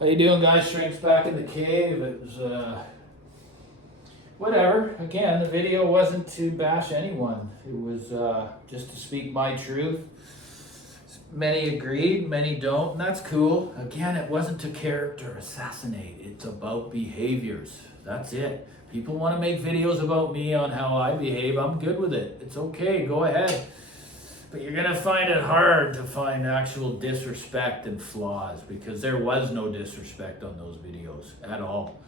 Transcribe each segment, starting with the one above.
How you doing, guys? Shrinks back in the cave. It was whatever. Again, the video wasn't to bash anyone. It was just to speak my truth. Many agreed, many don't, and that's cool. Again, it wasn't to character assassinate. It's about behaviors. That's it. People want to make videos about me on how I behave. I'm good with it. It's okay. Go ahead. But you're going to find it hard to find actual disrespect and flaws because there was no disrespect on those videos at all.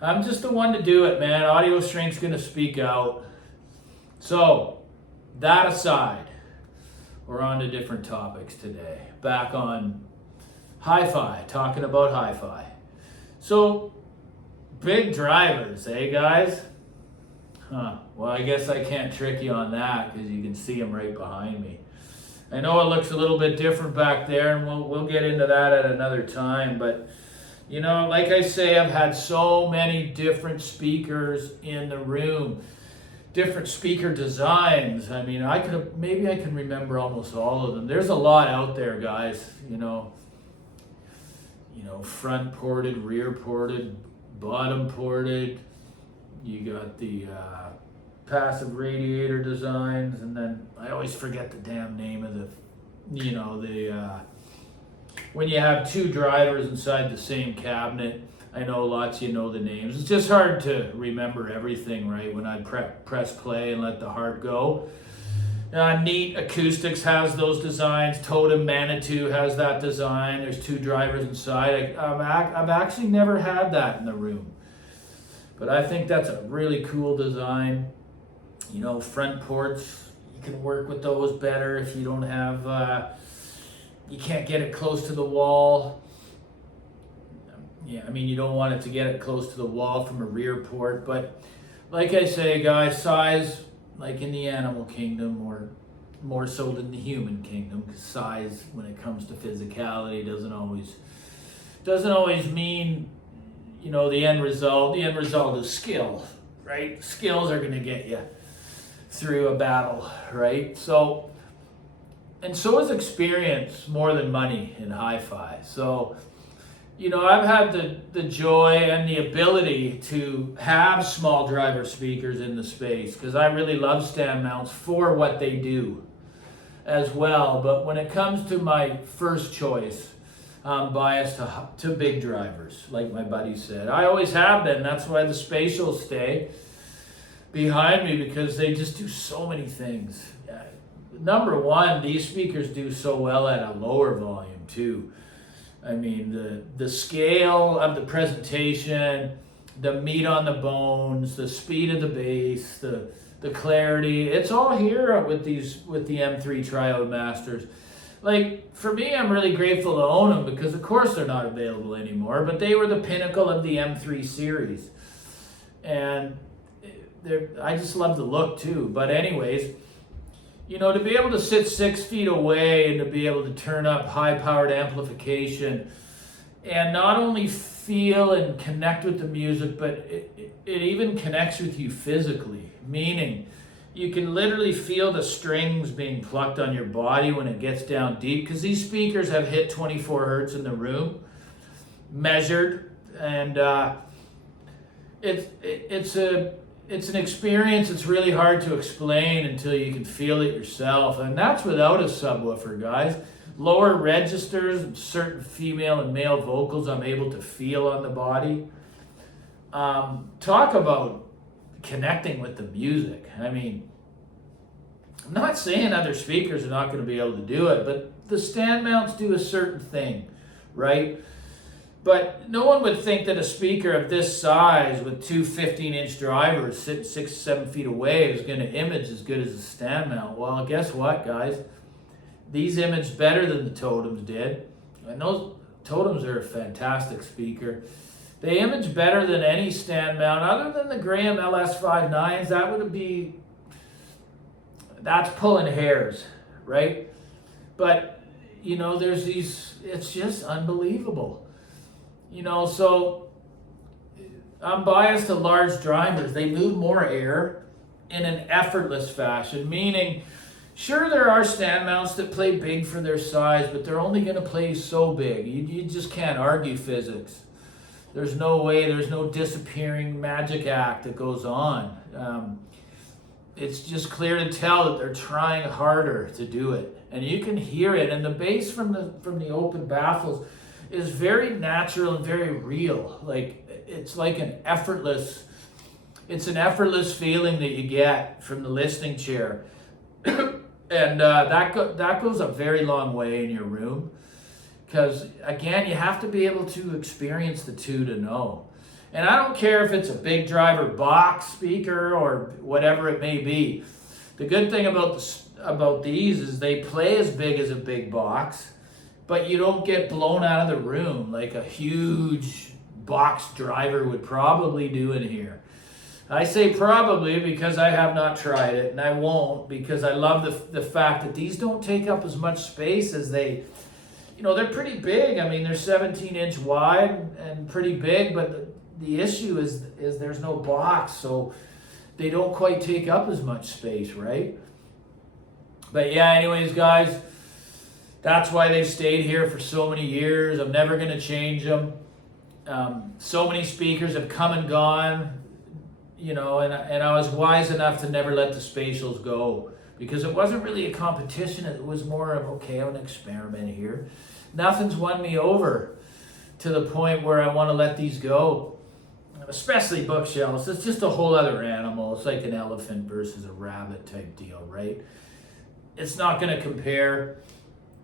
I'm just the one to do it, man. Audio Shrink's going to speak out. So, that aside, we're on to different topics today. Back on hi-fi, talking about hi-fi. So, big drivers, eh, guys? Well, I guess I can't trick you on that because you can see them right behind me. I know it looks a little bit different back there, and we'll get into that at another time. But, you know, like I say, I've had so many different speakers in the room, different speaker designs. I mean, maybe I can remember almost all of them. There's a lot out there, guys. You know, front ported, rear ported, bottom ported. You got the passive radiator designs, and then I always forget the damn name of when you have two drivers inside the same cabinet. I know lots of you know the names. It's just hard to remember everything, right? When I press play and let the heart go. Neat Acoustics has those designs. Totem Manitou has that design. There's two drivers inside. I've actually never had that in the room. But I think that's a really cool design. You know, front ports, you can work with those better if you don't have, you can't get it close to the wall. Yeah, I mean, you don't want it to get it close to the wall from a rear port. But like I say, guys, size, like in the animal kingdom, or more so than the human kingdom, because size, when it comes to physicality, doesn't always mean, you know, the end result. The end result is skill, right? Skills are going to get you through a battle, right? So is experience more than money in hi-fi. So, you know, I've had the joy and the ability to have small driver speakers in the space because I really love stand mounts for what they do as well. But when it comes to my first choice, I'm biased to big drivers, like my buddy said. I always have been. That's why the spatials stay behind me, because they just do so many things. Number one, these speakers do so well at a lower volume too. I mean, the scale of the presentation, the meat on the bones, the speed of the bass, the clarity, it's all here with the M3 Triode Masters. Like, for me, I'm really grateful to own them because, of course, they're not available anymore, but they were the pinnacle of the M3 series. And I just love the look, too. But anyways, you know, to be able to sit 6 feet away and to be able to turn up high-powered amplification and not only feel and connect with the music, but it even connects with you physically, meaning you can literally feel the strings being plucked on your body when it gets down deep, because these speakers have hit 24 hertz in the room, measured, and it's an experience that's really hard to explain until you can feel it yourself, and that's without a subwoofer, guys. Lower registers and certain female and male vocals I'm able to feel on the body. Talk about connecting with the music. I mean, I'm not saying other speakers are not going to be able to do it, but the stand mounts do a certain thing, right? But no one would think that a speaker of this size with two 15-inch drivers sitting 6 to 7 feet away is going to image as good as a stand mount. Well, guess what, guys? These image better than the Totems did. And those Totems are a fantastic speaker. They image better than any stand mount, other than the Graham LS59s. That's pulling hairs, right? But, you know, it's just unbelievable. You know, so I'm biased to large drivers. They move more air in an effortless fashion, meaning Sure, there are stand mounts that play big for their size, but they're only going to play so big. You just can't argue physics. There's no way, there's no disappearing magic act that goes on. It's just clear to tell that they're trying harder to do it. And you can hear it, and the bass from the open baffles is very natural and very real. Like, it's like an effortless feeling that you get from the listening chair. And that goes a very long way in your room, because again, you have to be able to experience the two to know. And I don't care if it's a big driver box speaker or whatever it may be. The good thing about these is they play as big as a big box, but you don't get blown out of the room like a huge box driver would probably do in here. I say probably because I have not tried it, and I won't, because I love the fact that these don't take up as much space as they, they're pretty big. I mean, they're 17-inch wide and pretty big, but the issue is there's no box, so they don't quite take up as much space, right? But yeah, anyways, guys, that's why they've stayed here for so many years. I'm never going to change them. So many speakers have come and gone. And I was wise enough to never let the Spatials go, because it wasn't really a competition. It was more of, okay, I'm going to experiment here. Nothing's won me over to the point where I want to let these go, especially bookshelves. It's just a whole other animal. It's like an elephant versus a rabbit type deal, right? It's not going to compare.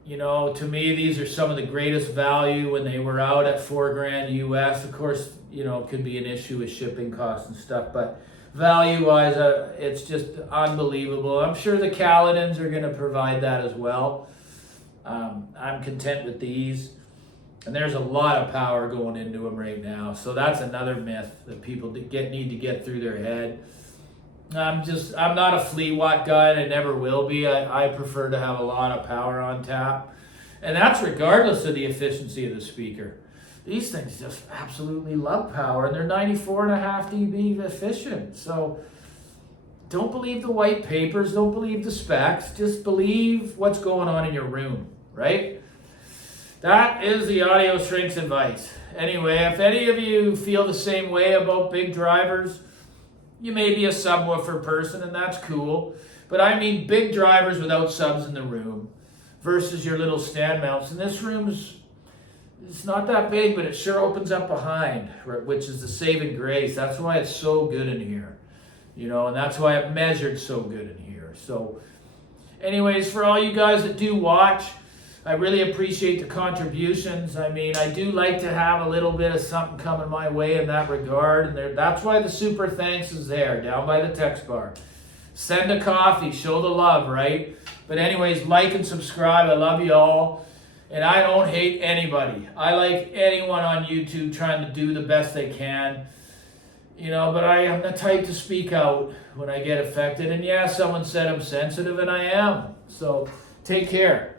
To me, these are some of the greatest value when they were out at $4,000 US. Of course, it could be an issue with shipping costs and stuff, but value-wise, it's just unbelievable. I'm sure the Kaladins are going to provide that as well. I'm content with these, and there's a lot of power going into them right now. So that's another myth that people need to get through their head. I'm not a Fleetwatt guy, and I never will be. I prefer to have a lot of power on tap, and that's regardless of the efficiency of the speaker. These things just absolutely love power, and they're 94.5 dB efficient. So don't believe the white papers, don't believe the specs, just believe what's going on in your room, right? That is the Audio Shrinks advice. Anyway, if any of you feel the same way about big drivers, you may be a subwoofer person, and that's cool. But I mean big drivers without subs in the room versus your little stand mounts. And this room's, it's not that big, but it sure opens up behind, which is the saving grace. That's why it's so good in here. And that's why it measured so good in here. So anyways, for all you guys that do watch, I really appreciate the contributions. I mean, I do like to have a little bit of something coming my way in that regard. And that's why the super thanks is there, down by the text bar. Send a coffee, show the love, right? But anyways, like and subscribe. I love you all. And I don't hate anybody. I like anyone on YouTube trying to do the best they can. But I am the type to speak out when I get affected. And yeah, someone said I'm sensitive, and I am. So take care.